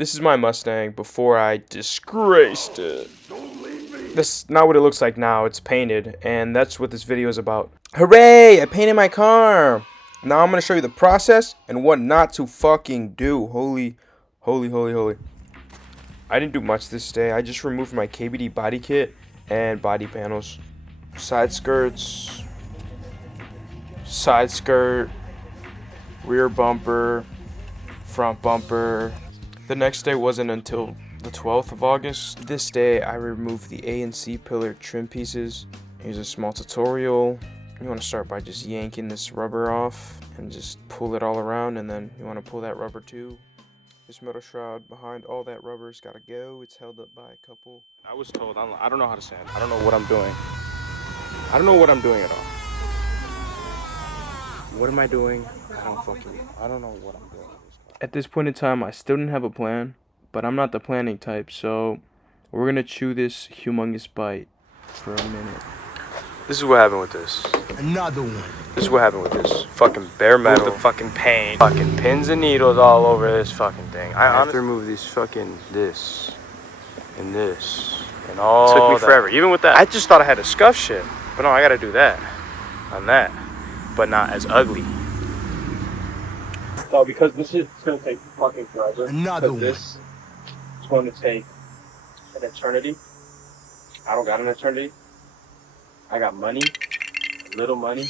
This is my Mustang before I disgraced it. This is not what it looks like now. It's painted, and that's what this video is about. Hooray! I painted my car! Now I'm going to show you the process and what not to fucking do. Holy. I didn't do much this day. I just removed my KBD body kit and body panels. Side skirts. Side skirt. Rear bumper. Front bumper. The next day wasn't until the 12th of August. This day I removed the A and C pillar trim pieces. Here's a small tutorial. You want to start by just yanking this rubber off and just pull it all around, and then you want to pull that rubber too. This metal shroud behind all that rubber's got to go. It's held up by a couple. I was told, I don't know how to sand. I don't know what I'm doing. I don't know what I'm doing at all. What am I doing? I don't know what I'm doing. At this point in time, I still didn't have a plan, but I'm not the planning type, so we're gonna chew this humongous bite for a minute. This is what happened with this. Another one. This is what happened with this. Fucking bare metal. The fucking paint. Fucking pins and needles all over this fucking thing. I have to remove these fucking this and all. Took me forever. Even with that. I just thought I had to scuff shit, but no, I gotta do that on that, but not as ugly. So because this is gonna take fucking forever. Another one. This is going to take an eternity. I don't got an eternity. I got money, little money.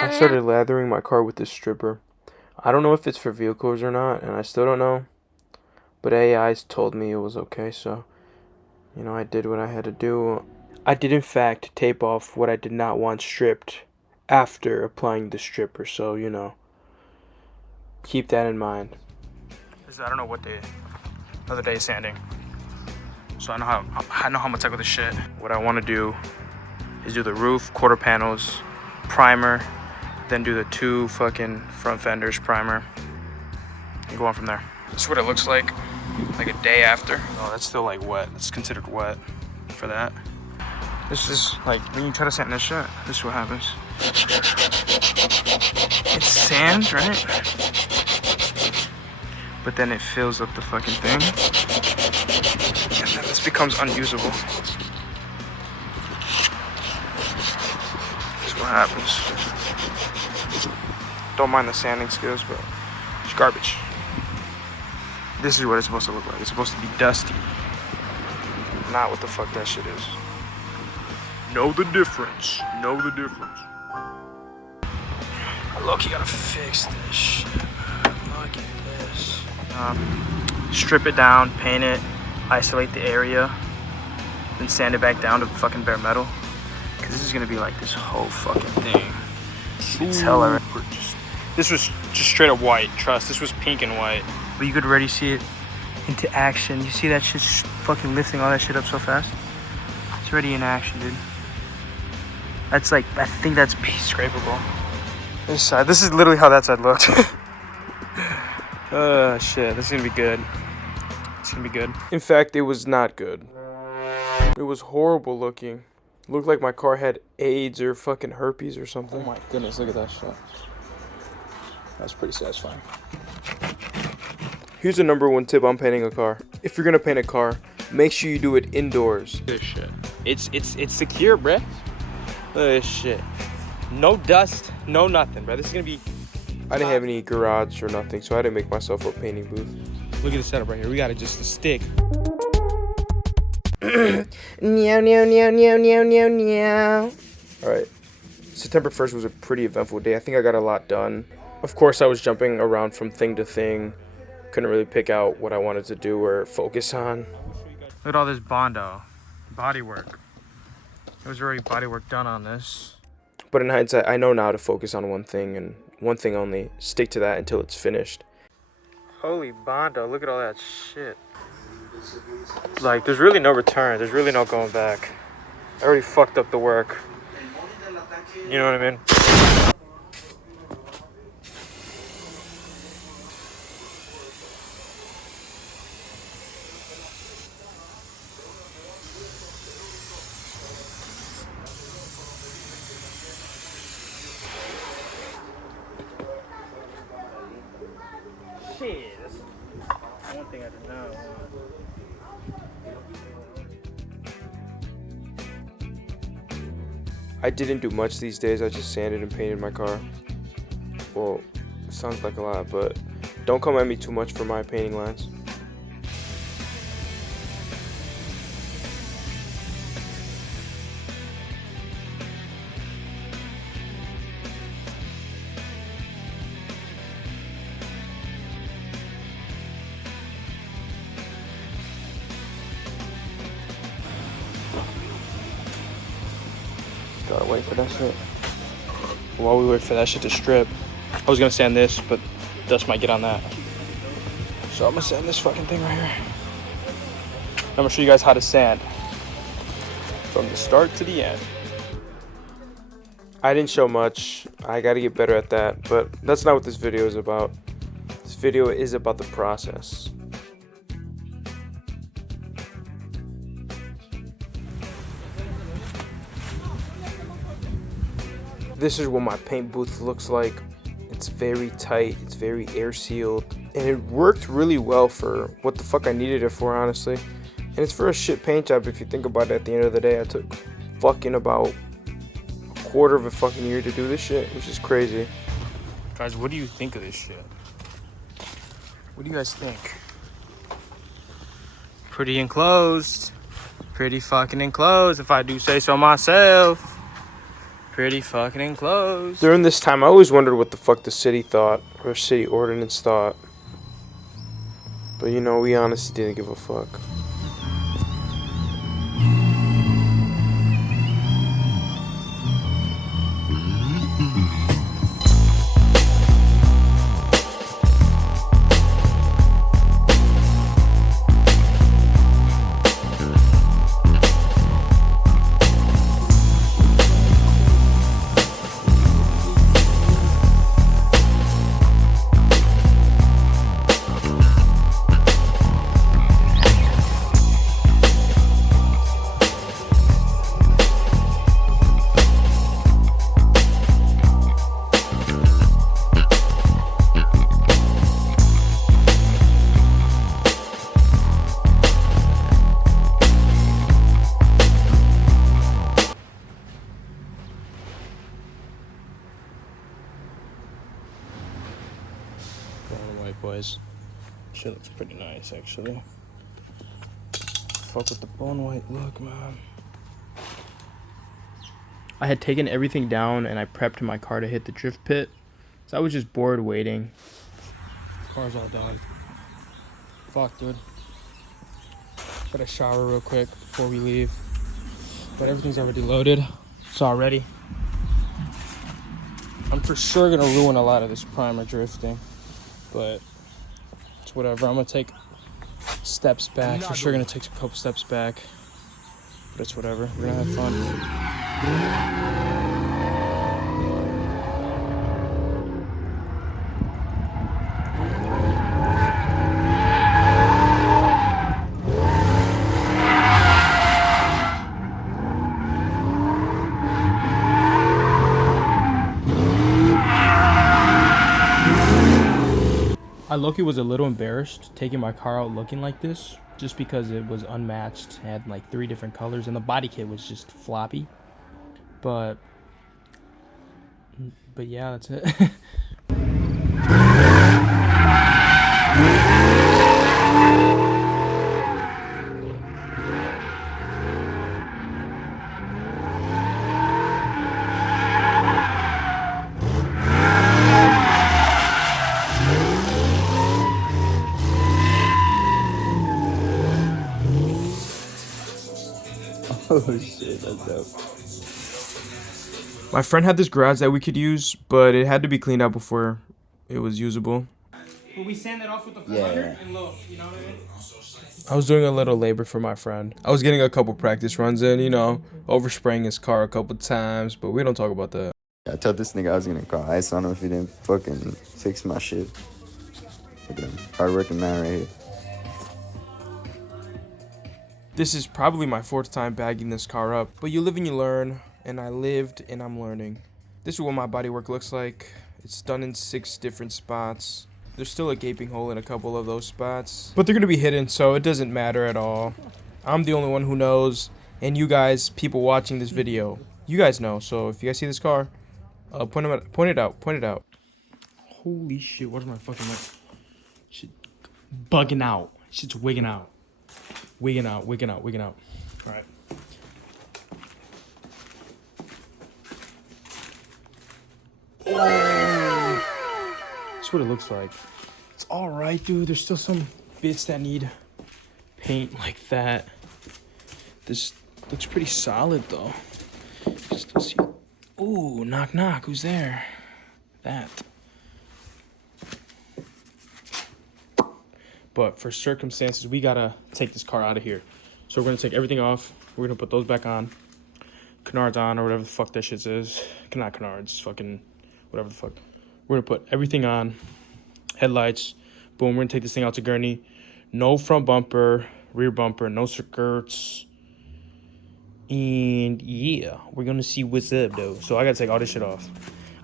I started lathering my car with this stripper. I don't know if it's for vehicles or not, and I still don't know. But AIs told me it was okay, so, you know, I did what I had to do. I did, in fact, tape off what I did not want stripped after applying the stripper, so, you know, keep that in mind. I don't know what day. Another day of sanding. So I know how I'm gonna tackle this shit. What I want to do is do the roof, quarter panels, primer, then do the 2 fucking front fenders, primer, and go on from there. This is what it looks like a day after. Oh, that's still like wet. It's considered wet for that. This is like, when you try to sand this shit, this is what happens. It's sand, right? But then it fills up the fucking thing. And then this becomes unusable. That's what happens. Don't mind the sanding skills, but it's garbage. This is what it's supposed to look like. It's supposed to be dusty. Not what the fuck that shit is. Know the difference. Know the difference. Look, you gotta fix this shit. Look at this. Strip it down, paint it, isolate the area, then sand it back down to fucking bare metal. Cause this is gonna be like this whole fucking thing. You can tell already. This was just straight up white. Trust. This was pink and white. But you could already see it into action. You see that shit fucking lifting all that shit up so fast? It's already in action, dude. That's like, I think that's piece scrapable. This side, this is literally how that side looked. Shit, this is gonna be good. It's gonna be good. In fact, it was not good. It was horrible looking. It looked like my car had AIDS or fucking herpes or something. Oh my goodness, look at that shit. That's pretty satisfying. Here's the #1 tip on painting a car. If you're gonna paint a car, make sure you do it indoors. This shit. It's secure, bruh. Look at this shit. No dust, no nothing, bruh. This is gonna be. I didn't have any garage or nothing, so I didn't make myself a painting booth. Look at the setup right here. We got it just a stick. Meow. Alright. September 1st was a pretty eventful day. I think I got a lot done. Of course, I was jumping around from thing to thing. Couldn't really pick out what I wanted to do or focus on. Look at all this Bondo. Body work. There was already body work done on this. But in hindsight, I know now to focus on one thing and one thing only. Stick to that until it's finished. Holy Bondo, look at all that shit. Like, there's really no return. There's really no going back. I already fucked up the work. You know what I mean? I didn't do much these days. I just sanded and painted my car. Well, sounds like a lot, but don't come at me too much for my painting lines. Gotta wait for that shit. While we wait for that shit to strip, I was gonna sand this, but dust might get on that. So I'm gonna sand this fucking thing right here. I'm gonna show you guys how to sand from the start to the end. I didn't show much. I gotta get better at that, but that's not what this video is about. This video is about the process. This is what my paint booth looks like. It's very tight, it's very air sealed, and it worked really well for what the fuck I needed it for, honestly. And it's for a shit paint job if you think about it. At the end of the day, I took fucking about a quarter of a fucking year to do this shit, which is crazy. Guys, what do you think of this shit? What do you guys think? Pretty enclosed. Pretty fucking enclosed, if I do say so myself. Pretty fucking enclosed. During this time, I always wondered what the fuck the city thought, or city ordinance thought. But you know, we honestly didn't give a fuck. White boys. Shit looks pretty nice, actually. Fuck with the bone white look, man. I had taken everything down and I prepped my car to hit the drift pit. So I was just bored waiting. Car's all done. Fuck, dude. Gotta shower real quick before we leave. But everything's already loaded. It's all ready. I'm for sure gonna ruin a lot of this primer drifting. But it's whatever. I'm gonna take steps back. For sure gonna take a couple steps back. But it's whatever. We're gonna have fun. I low-key was a little embarrassed taking my car out looking like this, just because it was unmatched, it had like 3 different colors, and the body kit was just floppy. But yeah, that's it. Oh shit, that's dope. My friend had this garage that we could use, but it had to be cleaned out before it was usable. But we sand it off with the 400 and low, you know what I mean? I was doing a little labor for my friend. I was getting a couple practice runs in, you know, overspraying his car a couple times, but we don't talk about that. I told this nigga I was gonna call ice on him if he didn't fucking fix my shit. Look at him, hard-working man right here. This is probably my 4th time bagging this car up, but you live and you learn, and I lived and I'm learning. This is what my bodywork looks like. It's done in 6 different spots. There's still a gaping hole in a couple of those spots, but they're gonna be hidden, so it doesn't matter at all. I'm the only one who knows, and you guys, people watching this video, You guys know. So if you guys see this car, point it out. Point it out. Holy shit, what's my fucking mic? Shit bugging out. Shit's wigging out. Wigging out, wigging out, wigging out. Alright. Oh. That's what it looks like. It's alright, dude. There's still some bits that need paint like that. This looks pretty solid though. Still see. Ooh, knock knock. Who's there? That. But for circumstances, we gotta take this car out of here. So we're gonna take everything off. We're gonna put those back on. Canards on, or whatever the fuck that shit is. Not canards, fucking whatever the fuck. We're gonna put everything on. Headlights. Boom, we're gonna take this thing out to Gurney. No front bumper, rear bumper, no skirts. And yeah, we're gonna see what's up though. So I gotta take all this shit off.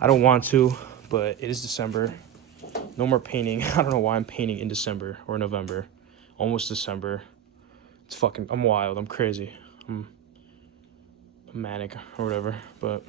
I don't want to, but it is December. No more painting. I don't know why I'm painting in December or November. Almost December. It's fucking, I'm wild. I'm crazy. I'm manic or whatever. But